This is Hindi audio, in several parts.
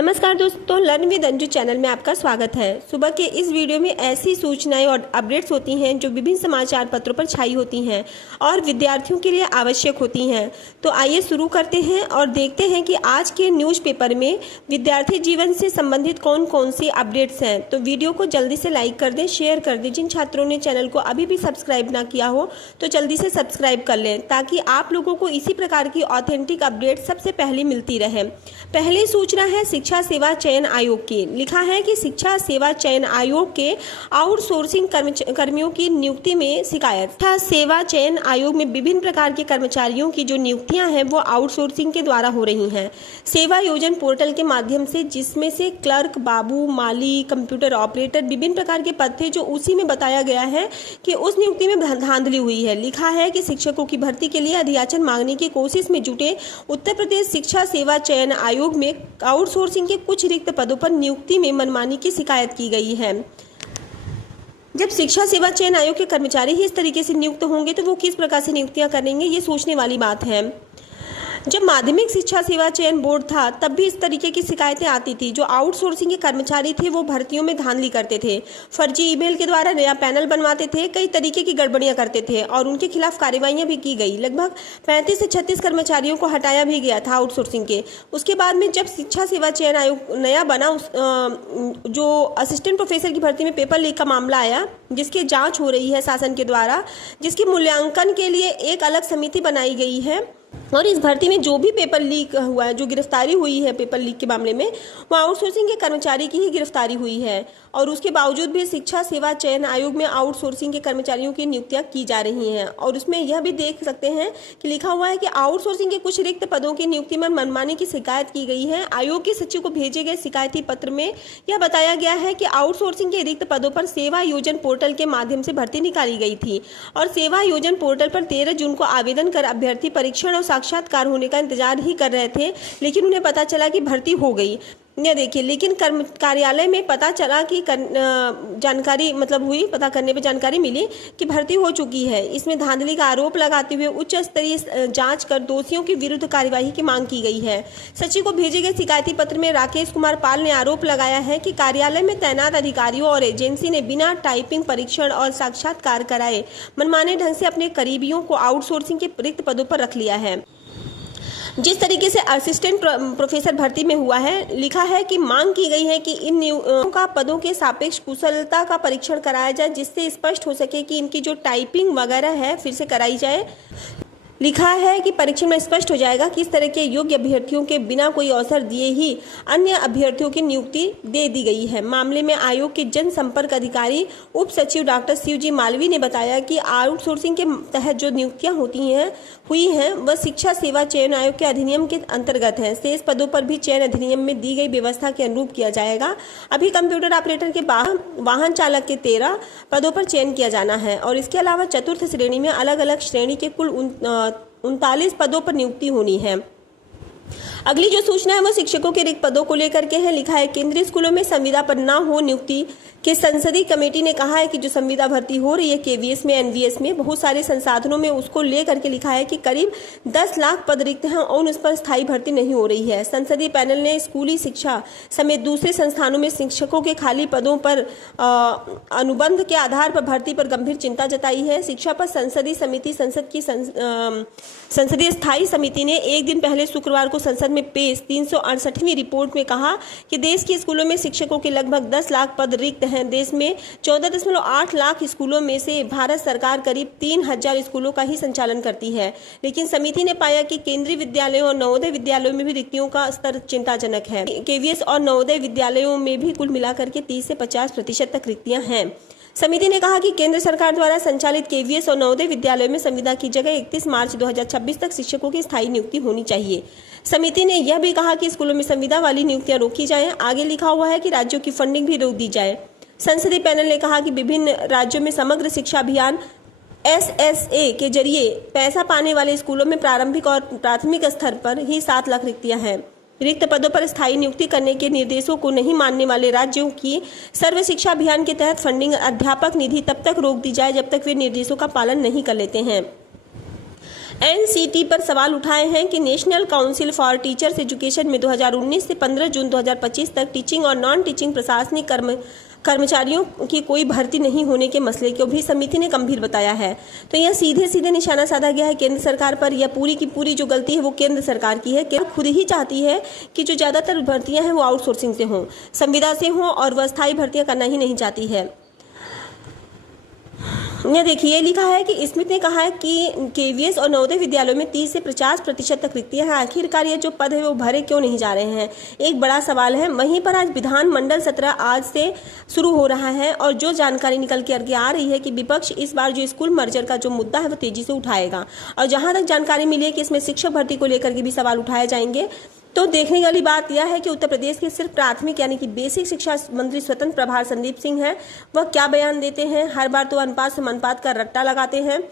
नमस्कार दोस्तों, लर्न विद अंजू चैनल में आपका स्वागत है। सुबह के इस वीडियो में ऐसी सूचनाएं और अपडेट्स होती हैं जो विभिन्न समाचार पत्रों पर छाई होती हैं और विद्यार्थियों के लिए आवश्यक होती हैं। तो आइए शुरू करते हैं और देखते हैं कि आज के न्यूज़पेपर में विद्यार्थी जीवन से संबंधित कौन कौन सी अपडेट्स हैं। तो वीडियो को जल्दी से लाइक कर दें, शेयर कर दें। जिन छात्रों ने चैनल को अभी भी सब्सक्राइब ना किया हो तो जल्दी से सब्सक्राइब कर लें ताकि आप लोगों को इसी प्रकार की ऑथेंटिक अपडेट सबसे पहले मिलती रहे। पहली सूचना है शिक्षा सेवा चयन आयोग की। लिखा है कि शिक्षा सेवा चयन आयोग के आउटसोर्सिंग कर्मियों की नियुक्ति में शिकायत। शिक्षा सेवा चयन आयोग में विभिन्न प्रकार के कर्मचारियों की जो नियुक्तियां हैं वो आउटसोर्सिंग के द्वारा हो रही हैं सेवा योजन पोर्टल के माध्यम से, जिसमें से क्लर्क, बाबू, माली, कंप्यूटर ऑपरेटर विभिन्न प्रकार के पद थे। जो उसी में बताया गया है कि उस नियुक्ति में धांधली हुई है। लिखा है कि शिक्षकों की भर्ती के लिए अधियाचन मांगने की कोशिश में जुटे उत्तर प्रदेश शिक्षा सेवा चयन आयोग में आउटसोर्सिंग के कुछ रिक्त पदों पर नियुक्ति में मनमानी की शिकायत की गई है। जब शिक्षा सेवा चयन आयोग के कर्मचारी ही इस तरीके से नियुक्त होंगे तो वो किस प्रकार से नियुक्तियां करेंगे, ये सोचने वाली बात है। जब माध्यमिक शिक्षा सेवा चयन बोर्ड था तब भी इस तरीके की शिकायतें आती थी। जो आउटसोर्सिंग के कर्मचारी थे वो भर्तियों में धांधली करते थे, फर्जी ईमेल के द्वारा नया पैनल बनवाते थे, कई तरीके की गड़बड़ियां करते थे और उनके खिलाफ कार्रवाइयां भी की गई। लगभग 35 से 36 कर्मचारियों को हटाया भी गया था आउटसोर्सिंग के। उसके बाद में जब शिक्षा सेवा चयन आयोग नया बना, जो असिस्टेंट प्रोफेसर की भर्ती में पेपर लीक का मामला आया, जिसकी जाँच हो रही है शासन के द्वारा, जिसके मूल्यांकन के लिए एक अलग समिति बनाई गई है। और इस भर्ती में जो भी पेपर लीक हुआ है, जो गिरफ्तारी हुई है पेपर लीक के मामले में, वो आउटसोर्सिंग के कर्मचारी की ही गिरफ्तारी हुई है। और उसके बावजूद भी शिक्षा सेवा चयन आयोग में आउटसोर्सिंग के कर्मचारियों की नियुक्तियां की जा रही हैं। और उसमें यह भी देख सकते हैं कि लिखा हुआ है कि आउटसोर्सिंग के कुछ रिक्त पदों की नियुक्ति में मनमानी की शिकायत की गई है। आयोग के सचिव को भेजे गए शिकायती पत्र में यह बताया गया है कि आउटसोर्सिंग के रिक्त पदों पर सेवा योजन पोर्टल के माध्यम से भर्ती निकाली गई थी और सेवा योजन पोर्टल पर 13 जून को आवेदन कर अभ्यर्थी परीक्षण और साक्षात्कार होने का इंतजार ही कर रहे थे, लेकिन उन्हें पता चला कि भर्ती हो गई। यह देखिए, लेकिन कार्यालय में पता चला कि जानकारी हुई, पता करने पे जानकारी मिली कि भर्ती हो चुकी है। इसमें धांधली का आरोप लगाते हुए उच्च स्तरीय जांच कर दोषियों के विरुद्ध कार्यवाही की मांग की गई है। सचिव को भेजे गए शिकायती पत्र में राकेश कुमार पाल ने आरोप लगाया है कि कार्यालय में तैनात अधिकारियों और एजेंसी ने बिना टाइपिंग परीक्षण और साक्षात्कार कराए मनमाने ढंग से अपने करीबियों को आउटसोर्सिंग के रिक्त पदों पर रख लिया है। जिस तरीके से असिस्टेंट प्रोफेसर भर्ती में हुआ है, लिखा है कि मांग की गई है कि इन नियुक्तियों का पदों के सापेक्ष कुशलता का परीक्षण कराया जाए, जिससे स्पष्ट हो सके कि इनकी जो टाइपिंग वगैरह है फिर से कराई जाए। लिखा है कि परीक्षण में स्पष्ट हो जाएगा कि इस तरह के योग्य अभ्यर्थियों के बिना कोई अवसर दिए ही अन्य अभ्यर्थियों की नियुक्ति दे दी गई है। मामले में आयोग के जनसंपर्क अधिकारी उप सचिव डॉक्टर शिवजी मालवी ने बताया कि आउटसोर्सिंग के तहत जो नियुक्तियां हुई हैं वह शिक्षा सेवा चयन आयोग के अधिनियम के अंतर्गत है। शेष पदों पर भी चयन अधिनियम में दी गई व्यवस्था के अनुरूप किया जाएगा। अभी कंप्यूटर ऑपरेटर के वाहन चालक के 13 पदों पर चयन किया जाना है और इसके अलावा चतुर्थ श्रेणी में अलग अलग श्रेणी के कुल 39 पदों पर नियुक्ति होनी है। अगली जो सूचना है वो शिक्षकों के रिक्त पदों को लेकर के है। लिखा है केंद्रीय स्कूलों में संविदा पर न हो नियुक्ति के संसदीय कमेटी ने कहा है कि जो संविदा भर्ती हो रही है केवीएस में, एनवीएस में, बहुत सारे संसाधनों में, उसको लेकर के लिखा है कि करीब 10 लाख पद रिक्त हैं और उस पर स्थायी भर्ती नहीं हो रही है। संसदीय पैनल ने स्कूली शिक्षा समेत दूसरे संस्थानों में शिक्षकों के खाली पदों पर अनुबंध के आधार पर भर्ती पर गंभीर चिंता जताई है। शिक्षा पर संसदीय समिति संसदीय स्थायी समिति ने एक दिन पहले शुक्रवार को संसद में पेश 368वीं रिपोर्ट में कहा कि देश के स्कूलों में शिक्षकों के लगभग 10 लाख पद रिक्त हैं। देश में 14.8 लाख स्कूलों में से भारत सरकार करीब 3000 स्कूलों का ही संचालन करती है, लेकिन समिति ने पाया कि केंद्रीय विद्यालयों और नवोदय विद्यालयों में भी रिक्तियों का स्तर चिंताजनक है। केवीएस और नवोदय विद्यालयों में भी कुल मिलाकर के 30 से 50% तक रिक्तियां हैं। समिति ने कहा कि केंद्र सरकार द्वारा संचालित केवीएस और नवोदय विद्यालयों में संविदा की जगह 31 मार्च 2026 तक शिक्षकों की स्थायी नियुक्ति होनी चाहिए। समिति ने यह भी कहा कि स्कूलों में संविदा वाली नियुक्तियां रोकी जाएं। आगे लिखा हुआ है कि राज्यों की फंडिंग भी रोक दी जाए। संसदीय पैनल ने कहा कि विभिन्न राज्यों में समग्र शिक्षा अभियान SSA के जरिए पैसा पाने वाले स्कूलों में प्रारंभिक और प्राथमिक स्तर पर ही 7 लाख रिक्तियां हैं। रिक्त पदों पर स्थायी नियुक्ति करने के निर्देशों को नहीं मानने वाले राज्यों की सर्व शिक्षा अभियान के तहत फंडिंग अध्यापक निधि तब तक रोक दी जाए जब तक वे निर्देशों का पालन नहीं कर लेते हैं। एनसीटी पर सवाल उठाए हैं कि national council for teachers education में 2019 से 15 जून 2025 तक टीचिंग और नॉन टीचिंग प्रशासनिक कर्मचारियों की कोई भर्ती नहीं होने के मसले को भी समिति ने गंभीर बताया है। तो यह सीधे सीधे निशाना साधा गया है केंद्र सरकार पर। यह पूरी की पूरी जो गलती है वो केंद्र सरकार की है। केंद्र खुद ही चाहती है कि जो ज़्यादातर भर्तियां हैं वो आउटसोर्सिंग से हों, संविदा से हों, और वह स्थायी भर्तियां करना ही नहीं चाहती है। ये देखिए, लिखा है कि स्मिथ ने कहा है कि केवीएस और नवोदय विद्यालयों में 30 से 50% तक रिक्तियां हैं। आखिरकार ये जो पद है वो भरे क्यों नहीं जा रहे हैं, एक बड़ा सवाल है। वहीं पर आज विधानमंडल सत्र आज से शुरू हो रहा है और जो जानकारी निकल के आ रही है कि विपक्ष इस बार जो स्कूल मर्जर का जो मुद्दा है वो तेजी से उठाएगा। और जहां तक जानकारी मिली है कि इसमें शिक्षक भर्ती को लेकर के भी सवाल उठाए जाएंगे। तो देखने वाली बात यह है कि उत्तर प्रदेश के सिर्फ प्राथमिक यानी कि बेसिक शिक्षा मंत्री स्वतंत्र प्रभार संदीप सिंह हैं, वह क्या बयान देते हैं। हर बार तो अनुपात समानुपात का रट्टा लगाते हैं,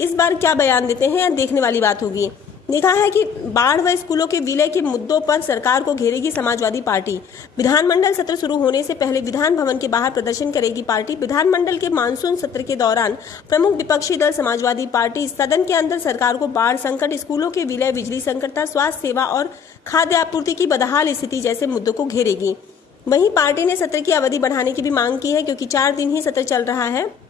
इस बार क्या बयान देते हैं यह देखने वाली बात होगी। लिखा है कि बाढ़ व स्कूलों के विलय के मुद्दों पर सरकार को घेरेगी समाजवादी पार्टी। विधानमंडल सत्र शुरू होने से पहले विधान भवन के बाहर प्रदर्शन करेगी पार्टी। विधानमंडल के मानसून सत्र के दौरान प्रमुख विपक्षी दल समाजवादी पार्टी सदन के अंदर सरकार को बाढ़ संकट, स्कूलों के विलय, बिजली संकट, स्वास्थ्य सेवा और खाद्य आपूर्ति की बदहाल स्थिति जैसे मुद्दों को घेरेगी। वहीं पार्टी ने सत्र की अवधि बढ़ाने की भी मांग की है, क्योंकि 4 दिन ही सत्र चल रहा है।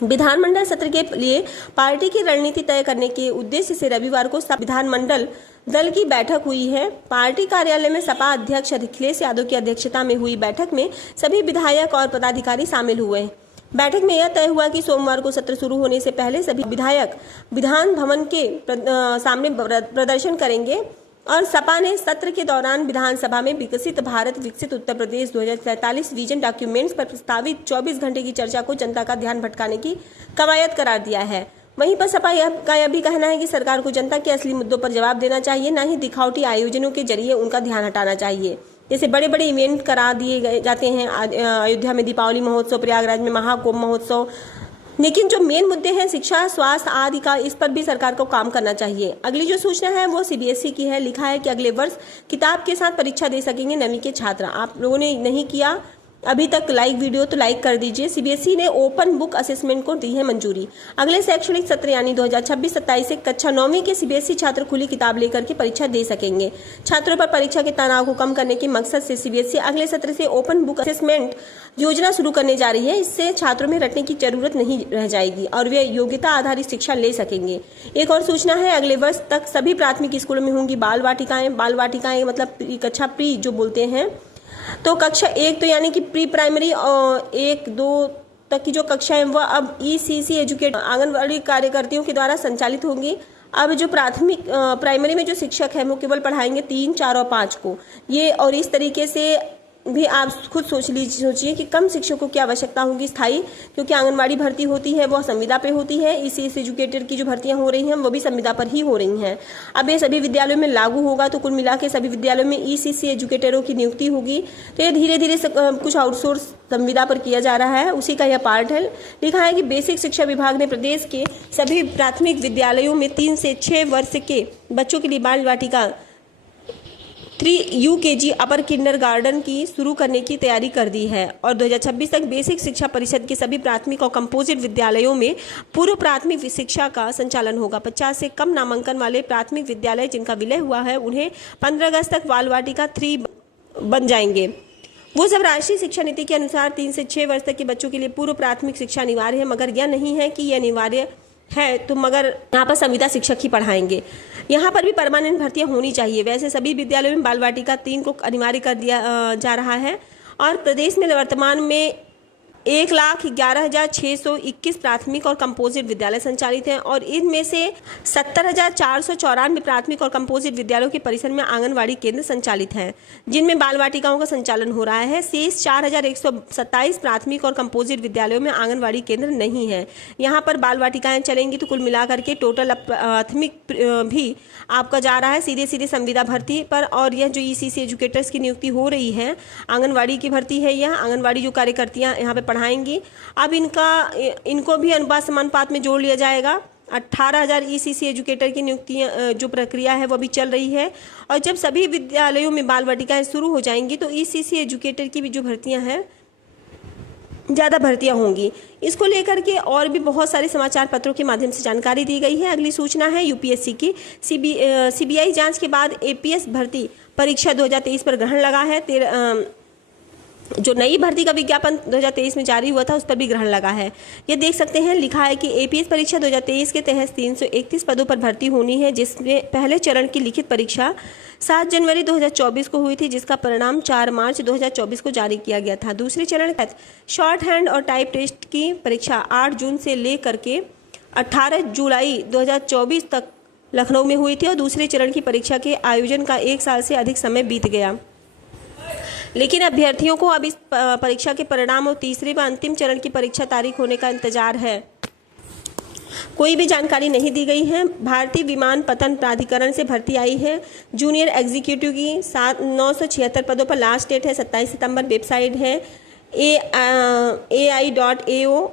विधानमंडल सत्र के लिए पार्टी की रणनीति तय करने के उद्देश्य से रविवार को विधानमंडल दल की बैठक हुई है। पार्टी कार्यालय में सपा अध्यक्ष अखिलेश यादव की अध्यक्षता में हुई बैठक में सभी विधायक और पदाधिकारी शामिल हुए। बैठक में यह तय हुआ कि सोमवार को सत्र शुरू होने से पहले सभी विधायक विधान भवन के सामने प्रदर्शन करेंगे। और सपा ने सत्र के दौरान विधानसभा में विकसित भारत विकसित उत्तर प्रदेश 2047 विजन डॉक्यूमेंट्स पर प्रस्तावित 24 घंटे की चर्चा को जनता का ध्यान भटकाने की कवायद करार दिया है। वहीं पर सपा का यह भी कहना है कि सरकार को जनता के असली मुद्दों पर जवाब देना चाहिए, न ही दिखावटी आयोजनों के जरिए उनका ध्यान हटाना चाहिए। जैसे बड़े बड़े इवेंट करा दिए जाते हैं, अयोध्या में दीपावली महोत्सव, प्रयागराज में महाकुंभ महोत्सव, लेकिन जो मेन मुद्दे हैं शिक्षा, स्वास्थ्य आदि का, इस पर भी सरकार को काम करना चाहिए। अगली जो सूचना है वो सीबीएसई की है। लिखा है कि अगले वर्ष किताब के साथ परीक्षा दे सकेंगे 9वीं के छात्र। आप लोगों ने नहीं किया अभी तक लाइक वीडियो तो लाइक कर दीजिए। सीबीएसई ने ओपन बुक असेसमेंट को दी है मंजूरी। अगले शैक्षणिक सत्र यानी 2026-27 से कक्षा 9वीं के सीबीएसई छात्र खुली किताब लेकर के परीक्षा दे सकेंगे। छात्रों पर परीक्षा के तनाव को कम करने के मकसद से सीबीएसई अगले सत्र से ओपन बुक असेसमेंट योजना शुरू करने जा रही है। इससे छात्रों में रटने की जरूरत नहीं रह जाएगी और वे योग्यता आधारित शिक्षा ले सकेंगे। एक और सूचना है, अगले वर्ष तक सभी प्राथमिक स्कूलों में होंगी बाल वाटिकाएं। बाल वाटिकाएं मतलब कक्षा प्री जो बोलते हैं, तो कक्षा 1 तो यानी कि प्री प्राइमरी और 1-2 तक की जो कक्षाएं वह अब ईसीसी एजुकेट आंगनवाड़ी कार्यकर्तियों के द्वारा संचालित होंगी। अब जो प्राथमिक प्राइमरी में जो शिक्षक हैं वो केवल पढ़ाएंगे 3, 4 और 5 को। ये और इस तरीके से भी आप खुद सोचिए कि कम शिक्षकों की आवश्यकता होगी स्थायी, क्योंकि आंगनवाड़ी भर्ती होती है वह संविदा पे होती है। ईसीसी एजुकेटर की जो भर्तियां हो रही हैं वो भी संविदा पर ही हो रही हैं। अब ये सभी विद्यालयों में लागू होगा तो कुल मिला के सभी विद्यालयों में ईसीसी एजुकेटरों की नियुक्ति होगी। तो ये धीरे धीरे कुछ आउटसोर्स संविदा पर किया जा रहा है, उसी का यह पार्ट है। लिखा है कि बेसिक शिक्षा विभाग ने प्रदेश के सभी प्राथमिक विद्यालयों में 3 से 6 वर्ष के बच्चों के लिए बाल वाटिका 3 UKG अपर किंडरगार्टन की शुरू करने की तैयारी कर दी है। और 2026 तक बेसिक शिक्षा परिषद के सभी प्राथमिक और कंपोजिट विद्यालयों में पूर्व प्राथमिक शिक्षा का संचालन होगा। 50 से कम नामांकन वाले प्राथमिक विद्यालय जिनका विलय हुआ है उन्हें 15 अगस्त तक बाल वाटिका 3 बन जाएंगे। वो सब राष्ट्रीय शिक्षा नीति के अनुसार 3 से 6 वर्ष तक के बच्चों के लिए पूर्व प्राथमिक शिक्षा अनिवार्य है, मगर यह नहीं है कि यह अनिवार्य है तो मगर यहाँ पर संविदा शिक्षक ही पढ़ाएंगे। यहाँ पर भी परमानेंट भर्तियाँ होनी चाहिए। वैसे सभी विद्यालयों में बाल वाटिका 3 को अनिवार्य कर दिया जा रहा है। और प्रदेश में वर्तमान में 1,11,621 प्राथमिक और कंपोजिट विद्यालय संचालित हैं और इनमें से 70,494 प्राथमिक और कंपोजिट विद्यालयों के परिसर में आंगनवाड़ी केंद्र संचालित हैं, जिनमें बाल वाटिकाओं का संचालन हो रहा है। शेष 4,127 प्राथमिक और कंपोजिट विद्यालयों में आंगनवाड़ी केंद्र नहीं है। यहाँ पर बाल वाटिकाएं चलेंगी तो कुल मिलाकर के टोटल प्राथमिक भी आपका जा रहा है सीधे सीधे संविदा भर्ती पर। और यह जो ईसीसी एजुकेटर्स की नियुक्ति हो रही है, आंगनवाड़ी की भर्ती है, यह आंगनवाड़ी जो कार्यकर्तियाँ यहाँ पे पढ़ाएंगी। अब इनको भी अनुपात समानुपात में जोड़ लिया जाएगा। 18,000 ईसीसी एजुकेटर की नियुक्तियां जो प्रक्रिया है वो भी चल रही है। और जब सभी विद्यालयों में बाल वाटिकाएं शुरू हो जाएंगी तो ईसीसी एजुकेटर की भी जो भर्तियां हैं ज़्यादा भर्तियां होंगी। इसको लेकर के और भी बहुत सारे समाचार पत्रों के माध्यम से जानकारी दी गई है। अगली सूचना है यूपीएससी की। सीबीआई जांच के बाद एपीएस भर्ती परीक्षा 2023 पर ग्रहण लगा है। जो नई भर्ती का विज्ञापन 2023 में जारी हुआ था उस पर भी ग्रहण लगा है। ये देख सकते हैं, लिखा है कि एपीएस परीक्षा 2023 के तहत 331 पदों पर भर्ती होनी है, जिसमें पहले चरण की लिखित परीक्षा 7 जनवरी 2024 को हुई थी, जिसका परिणाम 4 मार्च 2024 को जारी किया गया था। दूसरे चरण के तहत शॉर्ट हैंड और टाइप टेस्ट की परीक्षा 8 जून से लेकर के 18 जुलाई 2024 तक लखनऊ में हुई थी और दूसरे चरण की परीक्षा के आयोजन का 1 साल से अधिक समय बीत गया। लेकिन अभ्यर्थियों को अब इस परीक्षा के परिणाम और तीसरे व अंतिम चरण की परीक्षा तारीख होने का इंतजार है। कोई भी जानकारी नहीं दी गई है। भारतीय विमानपत्तन प्राधिकरण से भर्ती आई है। जूनियर एग्जीक्यूटिव की 976 पदों पर लास्ट डेट है 27 सितंबर। वेबसाइट है ai.ao।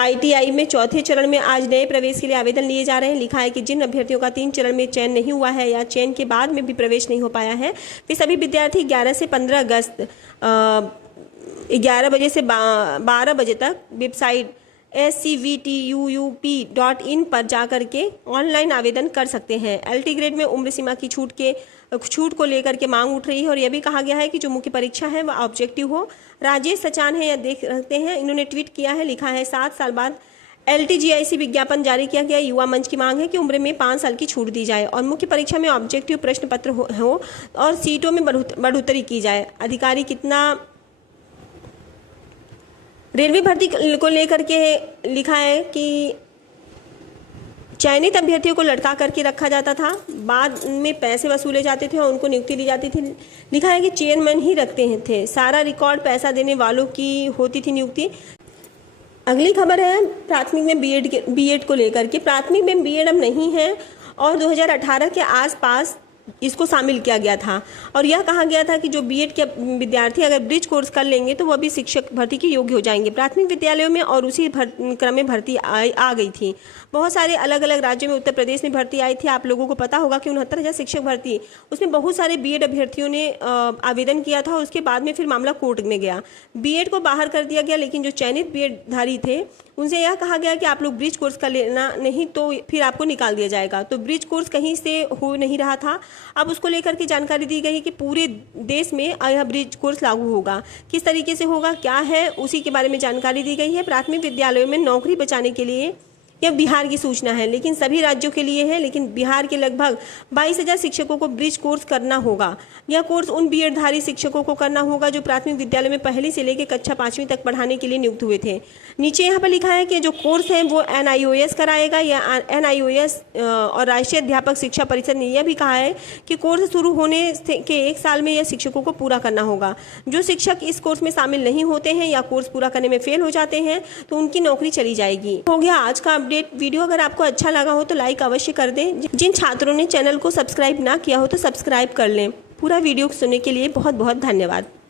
ITI में चौथे चरण में आज नए प्रवेश के लिए आवेदन लिए जा रहे हैं। लिखा है कि जिन अभ्यर्थियों का 3 चरण में चयन नहीं हुआ है या चयन के बाद में भी प्रवेश नहीं हो पाया है, वे सभी विद्यार्थी 11 से 15 अगस्त 11 बजे से 12 बजे तक वेबसाइट scvtuup.in पर जाकर के ऑनलाइन आवेदन कर सकते हैं। LT ग्रेड में उम्र सीमा की छूट को लेकर के मांग उठ रही है और यह भी कहा गया है कि जो मुख्य परीक्षा है वह ऑब्जेक्टिव हो। राजेश सचान है, यह देख सकते हैं, इन्होंने ट्वीट किया है। लिखा है 7 साल बाद LTGIC विज्ञापन जारी किया गया। युवा मंच की मांग है कि उम्र में 5 साल की छूट दी जाए और मुख्य परीक्षा में ऑब्जेक्टिव प्रश्न पत्र हो और सीटों में बढ़ोतरी की जाए। अधिकारी कितना रेलवे भर्ती को लेकर के लिखा है कि चयनित अभ्यर्थियों को लटका करके रखा जाता था, बाद में पैसे वसूले जाते थे और उनको नियुक्ति दी जाती थी। लिखा है कि चेयरमैन ही रखते थे, सारा रिकॉर्ड पैसा देने वालों की होती थी नियुक्ति। अगली खबर है प्राथमिक में बीएड को लेकर के। प्राथमिक में बीएड अब नहीं है और 2018 के आसपास इसको शामिल किया गया था और यह कहा गया था कि जो बीएड के विद्यार्थी अगर ब्रिज कोर्स कर लेंगे तो वह भी शिक्षक भर्ती के योग्य हो जाएंगे। प्राथमिक विद्यालयों में और उसी क्रम में भर्ती आ गई थी। बहुत सारे अलग अलग राज्यों में, उत्तर प्रदेश में भर्ती आई थी। आप लोगों को पता होगा कि 69,000 शिक्षक भर्ती, उसमें बहुत सारे बीएड अभ्यर्थियों ने आवेदन किया था। उसके बाद में फिर मामला कोर्ट में गया, बीएड को बाहर कर दिया गया। लेकिन जो चयनित बीएड धारी थे उनसे यह कहा गया कि आप लोग ब्रिज कोर्स कर लेना, नहीं तो फिर आपको निकाल दिया जाएगा। तो ब्रिज कोर्स कहीं से हो नहीं रहा था। अब उसको लेकर के जानकारी दी गई कि पूरे देश में यह ब्रिज कोर्स लागू होगा। किस तरीके से होगा, क्या है, उसी के बारे में जानकारी दी गई है। प्राथमिक विद्यालयों में नौकरी बचाने के लिए यह बिहार की सूचना है, लेकिन सभी राज्यों के लिए है। लेकिन बिहार के लगभग 22,000 शिक्षकों को ब्रिज कोर्स करना होगा। यह कोर्स उन बीएड धारी शिक्षकों को करना होगा जो प्राथमिक विद्यालय में पहली से लेकर कक्षा 5वीं तक पढ़ाने के लिए नियुक्त हुए थे। नीचे यहाँ पर लिखा है कि जो कोर्स है वो NIOS कराएगा। या NIOS और राष्ट्रीय अध्यापक शिक्षा परिषद ने यह भी कहा है कि कोर्स शुरू होने के 1 साल में यह शिक्षकों को पूरा करना होगा। जो शिक्षक इस कोर्स में शामिल नहीं होते हैं या कोर्स पूरा करने में फेल हो जाते हैं तो उनकी नौकरी चली जाएगी। हो गया आज का वीडियो। अगर आपको अच्छा लगा हो तो लाइक अवश्य कर दें। जिन छात्रों ने चैनल को सब्सक्राइब ना किया हो तो सब्सक्राइब कर लें। पूरा वीडियो सुनने के लिए बहुत बहुत धन्यवाद।